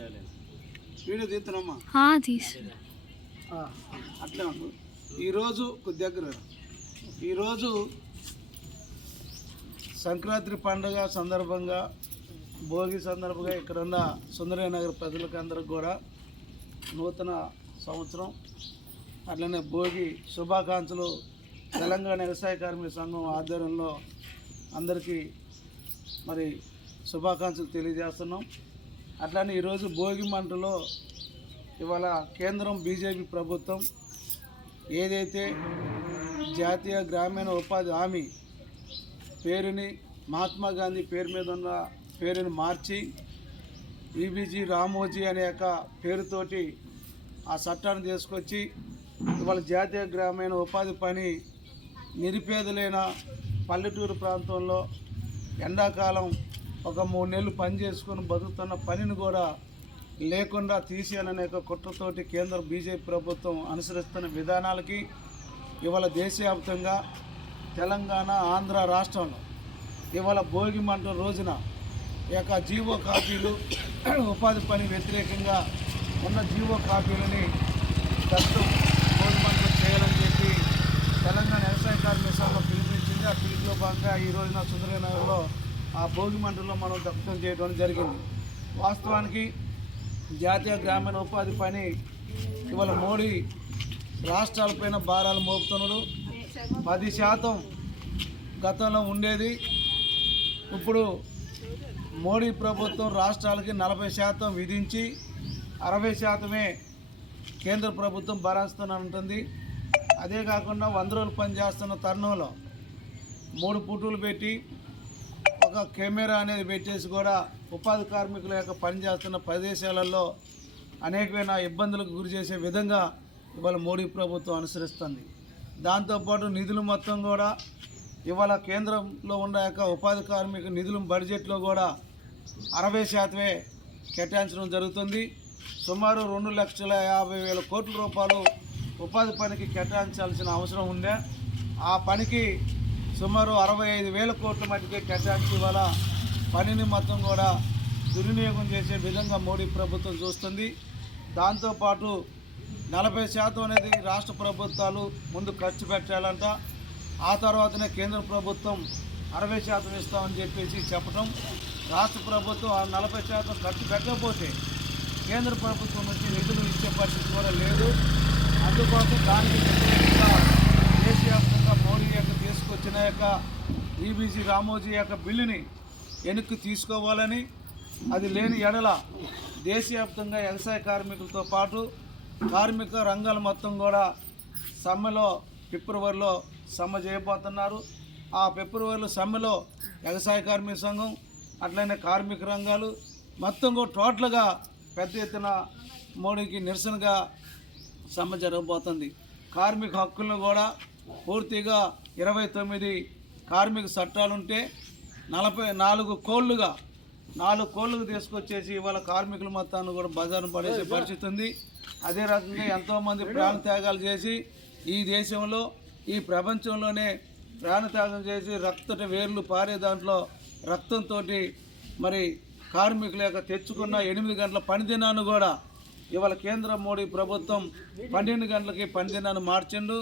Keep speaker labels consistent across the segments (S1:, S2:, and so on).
S1: Video తీస్తున్నామ్మా
S2: తీసు.
S1: ఆ, అట్లే ఉండు. ఈరోజు కొద్ది దగ్గర. ఈరోజు సంక్రాంతి పండుగ సందర్భంగా భోగి సందర్భంగా ఇక్కడ ఉన్న సుందరయ్య నగర్ ప్రజలకు అందరికి కూడా నూతన సంవత్సరం అట్లనే భోగి శుభాకాంక్షలు తెలంగాణ వ్యవసాయ కార్మిక సంఘం ఆధ్వర్యంలో అందరికీ మరి శుభాకాంక్షలు తెలియజేస్తున్నాం. అట్లానే ఈరోజు భోగి మంటలో ఇవాళ కేంద్రం బీజేపీ ప్రభుత్వం ఏదైతే జాతీయ గ్రామీణ ఉపాధి హామీ పేరుని మహాత్మా గాంధీ పేరు మీద ఉన్న పేరుని మార్చి ఈబీజీ రామోజీ అనే యొక్క పేరుతోటి ఆ చట్టాన్ని తీసుకొచ్చి ఇవాళ జాతీయ గ్రామీణ ఉపాధి పని నిరుపేదలైన పల్లెటూరు ప్రాంతంలో ఎండాకాలం ఒక మూడు నెలలు పని చేసుకొని బతుకుతున్న పనిని కూడా లేకుండా తీసేయాలనే ఒక కుట్రతోటి కేంద్ర బీజేపీ ప్రభుత్వం అనుసరిస్తున్న విధానాలకి ఇవాళ దేశవ్యాప్తంగా తెలంగాణ ఆంధ్ర రాష్ట్రంలో ఇవాళ భోగి మంట రోజున ఈ యొక్క జీవో కాపీలు ఉపాధి పని వ్యతిరేకంగా ఉన్న జీవో కాపీలని రద్దు భోగి మంటలు చేయాలని చెప్పి తెలంగాణ వ్యవసాయ కార్మిక సంఘం పిలుపునిచ్చింది. ఆ పిలుపులో భాగంగా ఈ రోజున సుందరనగర్లో ఆ భోగి మంటల్లో మనం దగ్ధం చేయడం జరిగింది. వాస్తవానికి జాతీయ గ్రామీణ ఉపాధి పని ఇవాళ మోడీ రాష్ట్రాలపైన భారాలు మోపుతున్నాడు. పది శాతం గతంలో ఉండేది. ఇప్పుడు మోడీ ప్రభుత్వం రాష్ట్రాలకి నలభై శాతం విధించి అరవై శాతమే కేంద్ర ప్రభుత్వం భరాస్తానంటుంది అదే కాకుండా వంద రోజులు పనిచేస్తున్న తరుణంలో మూడు పుట్టులు పెట్టి ఒక కెమెరా అనేది పెట్టేసి కూడా ఉపాధి కార్మికుల యొక్క పనిచేస్తున్న ప్రదేశాలలో అనేకమైన ఇబ్బందులకు గురి చేసే విధంగా ఇవాళ మోడీ ప్రభుత్వం అనుసరిస్తుంది. దాంతోపాటు నిధులు మొత్తం కూడా ఇవాళ కేంద్రంలో ఉన్న యొక్క ఉపాధి కార్మిక నిధులు బడ్జెట్లో కూడా అరవై శాతమే కేటాయించడం జరుగుతుంది. సుమారు రెండు లక్షల యాభై వేల కోట్ల రూపాయలు ఉపాధి పనికి కేటాయించాల్సిన అవసరం ఉండే. ఆ పనికి సుమారు అరవై ఐదు వేల కోట్ల మటుకే కేటాయించి వల్ల పనిని మొత్తం కూడా దుర్వినియోగం చేసే విధంగా మోడీ ప్రభుత్వం చూస్తుంది. దాంతోపాటు నలభై శాతం అనేది రాష్ట్ర ప్రభుత్వాలు ముందు ఖర్చు పెట్టాలంట. ఆ తర్వాతనే కేంద్ర ప్రభుత్వం అరవై శాతం ఇస్తామని చెప్పేసి చెప్పడం రాష్ట్ర ప్రభుత్వం ఆ నలభై శాతం ఖర్చు పెట్టకపోతే కేంద్ర ప్రభుత్వం నుంచి నిధులు ఇచ్చే పరిస్థితి కూడా లేదు. అందుకోసం దానికి వచ్చిన యొక్క ఈబీసీ రామోజీ యొక్క బిల్లుని వెనక్కి తీసుకోవాలని అది లేని ఎడల దేశవ్యాప్తంగా వ్యవసాయ కార్మికులతో పాటు కార్మిక రంగాలు మొత్తం కూడా సమ్మెలో ఫిబ్రవరిలో సమ్మె చేయబోతున్నారు. ఆ ఫిబ్రవరిలో సమ్మెలో వ్యవసాయ కార్మిక సంఘం అట్లనే కార్మిక రంగాలు మొత్తం కూడా టోటల్గా పెద్ద ఎత్తున మోడీకి నిరసనగా సమ్మె జరగబోతుంది. కార్మిక హక్కులను కూడా పూర్తిగా ఇరవై తొమ్మిది కార్మిక చట్టాలుంటే నలభై నాలుగు కోళ్ళుగా నాలుగు కోళ్ళకు తీసుకొచ్చేసి ఇవాళ కార్మికుల మొత్తాన్ని కూడా బజారును పడేసే పరిస్థితి ఉంది. అదే రకంగా ఎంతోమంది ప్రాణ త్యాగాలు చేసి ఈ దేశంలో ఈ ప్రపంచంలోనే ప్రాణత్యాగం చేసి రక్తట వేర్లు పారే దాంట్లో రక్తంతో మరి కార్మికుల యొక్క తెచ్చుకున్న ఎనిమిది గంటల పని దినాన్ని కూడా ఇవాళ కేంద్ర మోడీ ప్రభుత్వం పన్నెండు గంటలకి పని దినాన్ని మార్చిండు.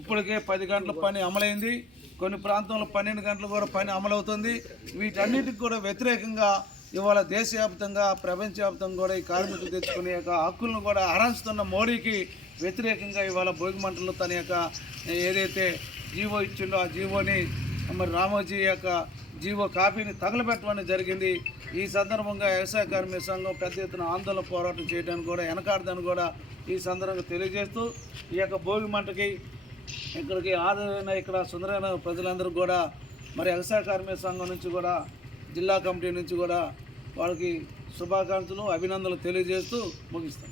S1: ఇప్పటికే పది గంటల పని అమలైంది. కొన్ని ప్రాంతంలో పన్నెండు గంటలు కూడా పని అమలవుతుంది. వీటన్నిటికి కూడా వ్యతిరేకంగా ఇవాళ దేశవ్యాప్తంగా ప్రపంచవ్యాప్తంగా కూడా ఈ కార్మికులు తెచ్చుకునే యొక్క హక్కులను కూడా హరాంచుతున్న మోడీకి వ్యతిరేకంగా ఇవాళ భోగి మంటలు తన యొక్క ఏదైతే జీవో ఇచ్చిండో ఆ జీవోని మరి రామోజీ యొక్క జీవో కాపీని తగలబెట్టడం జరిగింది. ఈ సందర్భంగా వ్యవసాయ కార్మిక సంఘం పెద్ద ఎత్తున ఆందోళన పోరాటం చేయడానికి కూడా వెనకాడదని కూడా ఈ సందర్భంగా తెలియజేస్తూ ఈ యొక్క భోగి మంటకి ఇక్కడికి ఆదరణ ఇక్కడ సుందరైన ప్రజలందరూ కూడా మరి వ్యవసాయ కార్మిక సంఘం నుంచి కూడా జిల్లా కమిటీ నుంచి కూడా వాళ్ళకి శుభాకాంక్షలు అభినందనలు తెలియజేస్తూ ముగిస్తాం.